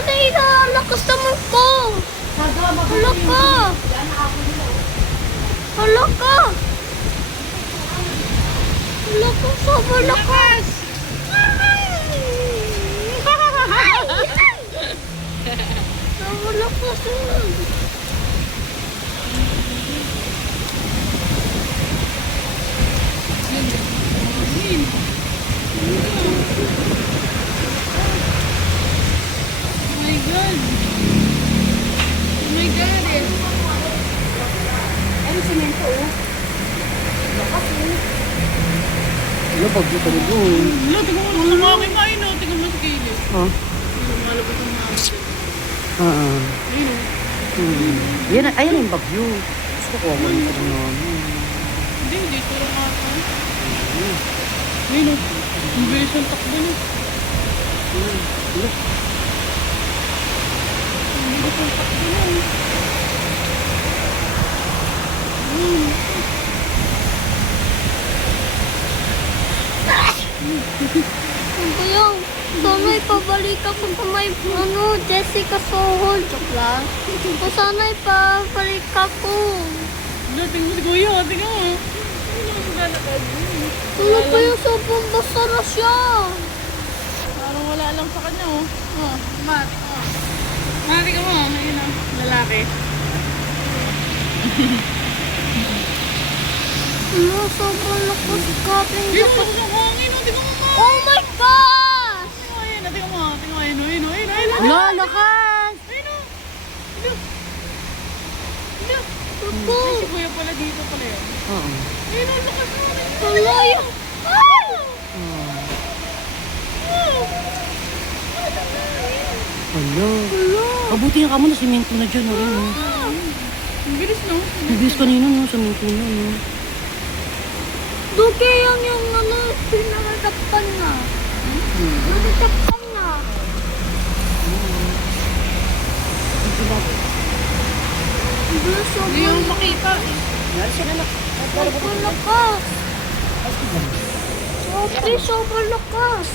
Nina, lakas naman ko. Hala ka. Hala ka. Hala ka, sobrang lakas. Sobrang lakas. Ano pag dito mo doon? Wala, tingnan mo. Lumaking nga yun. Tingnan mo sa gilid. Ah. Lumalabas ang mga. Ah. Ayun o. Yan, ayan yung bagyo. Gusto ko ako yung sa namin. Hindi. Turo nga ako. Ayun o. Ang bilis ang takbo niya. Ang bilis ang takbo niya. Ano ba yun? Sana ipabalik ako sa may, Jessica Soho. Joke lang. O sana ipabalik ako. Wala, tingnan mo si Kuya. Tingnan mo. Tingnan mo maglalakad. Ano ba yung sobrang basa na siya? Parang wala lang sa kanya oh. Oh, mat. Oh. Mati ka mo. Ayun o. Lalaki. Ano, sobrang lakas ka. Ayun o. Ang hangin o. Tingnan mo. Oh my gosh! Tingnan mo. Ayun o. Wala, lakas! Ayun o. Ayun. Ako. Ay, si Kuya pala dito pala yun. Oo. Ayun o. Lakas mo. Wala yung... Ay! Hello. Wala. Mabuti nga ka mo na simento na dyan. Oh. Ang bilis no? Bibilis kanina no, simento na. No. Duke yung pinakatapan na. Pinakatapan na. Hindi, Hindi yung sobrang makita. lakas. Sobrang lakas. Sobrang lakas.